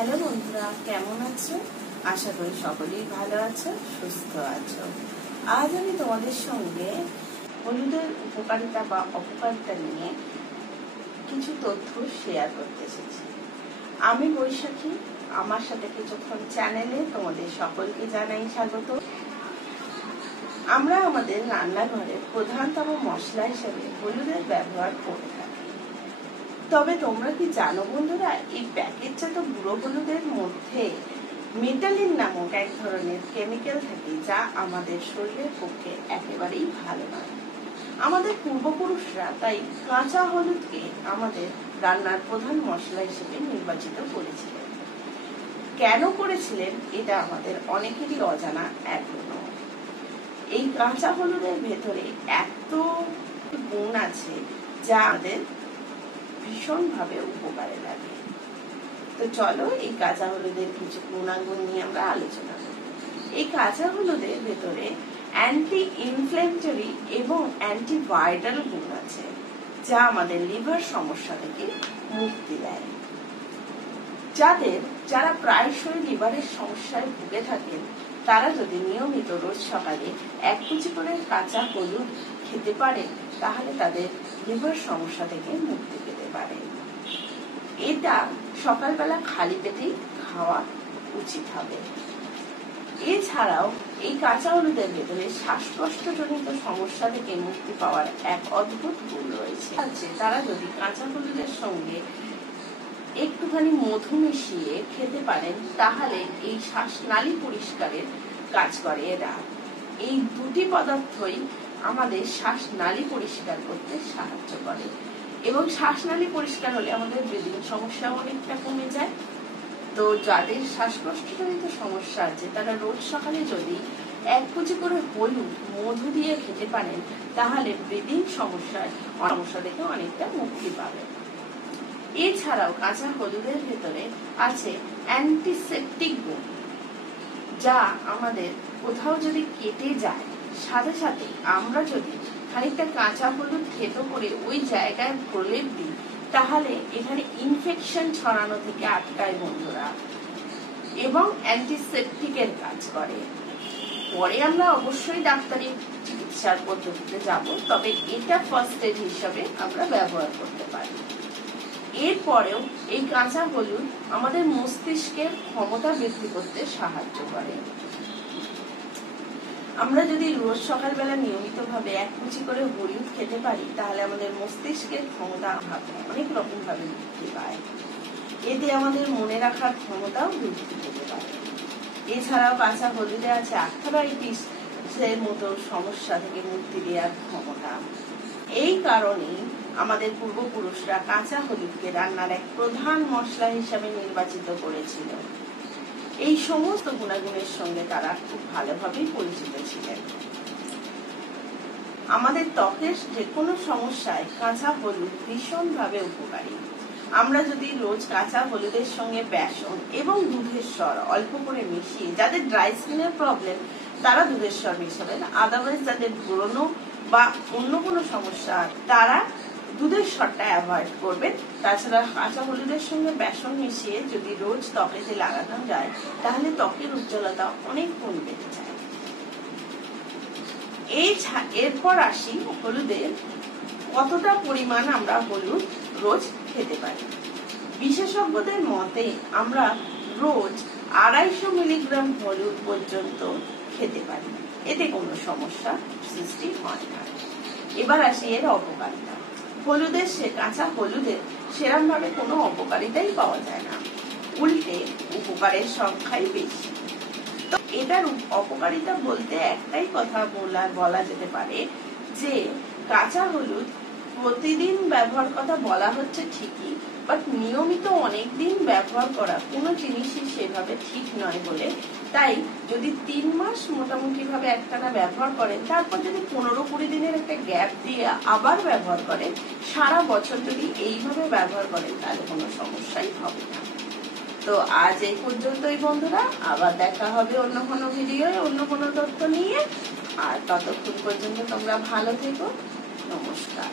Hello বন্ধুরা, কেমন আছো? আশা করি সকলেই ভালো আছো, সুস্থ আছো। আজ আমি তোমাদের সঙ্গে হলুদের উপকারিতা বা অপকারিতা নিয়ে কিছু তথ্য শেয়ার করতে এসেছি। আমি বৈশাখী, আমার সাথে কিছুক্ষণ চ্যানেলে তোমাদের সকলকে জানাই স্বাগত। আমরা আমাদের রান্নাঘরে প্রধানতম মশলা হিসেবে হলুদের ব্যবহার করে থাকি। তবে তোমরা কি জানো বন্ধুরা, এই প্যাকেটজাত গুঁড়ো হলুদের মধ্যে মেটালিন নামক এক ধরনের কেমিক্যাল থাকে, যা আমাদের শরীরের পক্ষে একেবারেই ভালো নয়। আমাদের পূর্বপুরুষরা তাই কাঁচা হলুদকে আমাদের রান্নার প্রধান মশলা হিসেবে নির্বাচিত করেছিলেন। কেন করেছিলেন এটা আমাদের অনেকেরই অজানা এখনো। এই কাঁচা হলুদের ভেতরে এত গুণ আছে যা আমাদের ভীষণভাবে উপকারে লাগে। তো চলো এই কাঁচা হলুদের কিছু গুণাগুণ নিয়ে আমরা আলোচনা করি। এই কাঁচা হলুদের ভেতরে অ্যান্টি ইনফ্ল্যামেটরি এবং অ্যান্টিভাইরাল গুণ আছে, যা আমাদের লিভার সমস্যা থেকে মুক্তি দেয়। যারা প্রায়শই লিভারের সমস্যায় ভুগে থাকেন, তারা যদি নিয়মিত রোজ সকালে 1 কুচি করে কাঁচা হলুদ খেতে পারে, তাহলে তাদের লিভার সমস্যা থেকে মুক্তি পেতে পারে। এটা সকালবেলা খালি পেটেই খাওয়া উচিত হবে। এছাড়াও এই কাঁচা হলুদের ভেতরে শ্বাসকষ্টজনিত সমস্যা থেকে মুক্তি পাওয়ার এক অদ্ভুত গুণ রয়েছে। তারা যদি কাঁচা হলুদের সঙ্গে একটুখানি মধু মিশিয়ে খেতে পারেন, তাহলে এই শ্বাসনালী পরিষ্কারের কাজ করে এরা। এই দুটি পদার্থই আমাদের শ্বাসনালী পরিষ্কার করতে সাহায্য করে, এবং শ্বাসনালী পরিষ্কার হলে আমাদের ব্রিদিং সমস্যা অনেকটা কমে যায়। তো যাদের শ্বাসকষ্টজনিত সমস্যা আছে, তারা রোজ সকালে যদি 1 কুচি করে হলুদ মধু দিয়ে খেতে পারেন, তাহলে ব্রিদিং সমস্যা থেকে অনেকটা মুক্তি পাবে। এছাড়াও কাঁচা হলুদের ভেতরে আছে অ্যান্টিসেপটিক গুণ, যা আমাদের কোথাও যদি কেটে যায়, সাথে সাথে আমরা যদি খানিকটা কাঁচা হলুদ থেতো করে ওই জায়গায় প্রলেপ দিই, তাহলে এখানে ইনফেকশন ছড়ানো থেকে আটকায় বন্ধুরা, এবং অ্যান্টিসেপটিকের কাজ করে। পরে আমরা অবশ্যই ডাক্তারি চিকিৎসার পদ্ধতিতে যাব, তবে এটা ফার্স্ট এড হিসাবে আমরা ব্যবহার করতে পারি। এরপরেও এই কাঁচা হলুদ আমাদের মস্তিষ্কের ক্ষমতা বৃদ্ধি করতে সাহায্য করে। আমরা যদি রোজ সকালবেলা নিয়মিতভাবে 1 কুচি করে হলুদ খেতে পারি, তাহলে আমাদের মস্তিষ্কের ক্ষমতা অনেক রকম ভাবে বৃদ্ধি পায়। এতে আমাদের মনে রাখার ক্ষমতাও বৃদ্ধি পেতে পারে। এছাড়াও কাঁচা হলুদে আছে আর্থ্রাইটিস এর মতো সমস্যা থেকে মুক্তি দেওয়ার ক্ষমতা। এই কারণেই আমাদের পূর্বপুরুষরা কাঁচা হলুদকে রান্নার এক প্রধান মশলা হিসাবে নির্বাচিত করেছিল। এই সমস্ত গুণাগুণের সঙ্গে তারা খুব ভালোভাবেই পরিচিত ছিলেন। আমাদের ত্বকের যে কোনো সমস্যায় কাঁচা হলুদ ভীষণভাবে উপকারী। আমরা যদি রোজ কাঁচা হলুদের সঙ্গে বেসন এবং দুধের স্বর অল্প করে মিশিয়ে, যাদের ড্রাই স্কিনের প্রবলেম তারা দুধের স্বর মিশাবেন, আদারওয়াইজ যাদের ব্রণ বা অন্য কোনো সমস্যা তারা দুধের স্বরটা অ্যাভয়েড করবেন। তাছাড়া কাঁচা হলুদের সঙ্গে বেসন মিশিয়ে যদি রোজ ত্বকেতে লাগানো যায়, তাহলে ত্বকের উজ্জ্বলতা অনেক গুণ বেড়ে যায়। এরপর আসি হলুদের কতটা পরিমাণ আমরা হলুদ রোজ খেতে পারি। বিশেষজ্ঞদের মতে আমরা রোজ 250 মিলিগ্রাম হলুদ পর্যন্ত খেতে পারি, এতে কোনো সমস্যা সৃষ্টি হয় না। এবার আসি এর অপকারিতা। কাঁচা হলুদের সেরকম ভাবে কোনো অপকারিতাই পাওয়া যায় না, উল্টে উপকারের সংখ্যাই বেশি। তো এটার অপকারিতা বলতে একটাই কথা বলা যেতে পারে যে কাঁচা হলুদ প্রতিদিন ব্যবহার কথা বলা হচ্ছে ঠিকই, বাট নিয়মিত অনেকদিন ব্যবহার করা কোনো জিনিসই সেভাবে ঠিক নয় বলে, তাই যদি 3 মাস মোটামুটি ভাবে একটানা ব্যবহার করেন, তারপর যদি 15-20 দিনের একটা গ্যাপ দিয়ে আবার ব্যবহার করেন, সারা বছর যদি এইভাবে ব্যবহার করেন, তাহলে কোনো সমস্যাই হবে না। তো আজ এই পর্যন্তই বন্ধুরা, আবার দেখা হবে অন্য কোনো ভিডিওয় অন্য কোনো তথ্য নিয়ে। আর ততক্ষণ পর্যন্ত তোমরা ভালো থেকো। নমস্কার।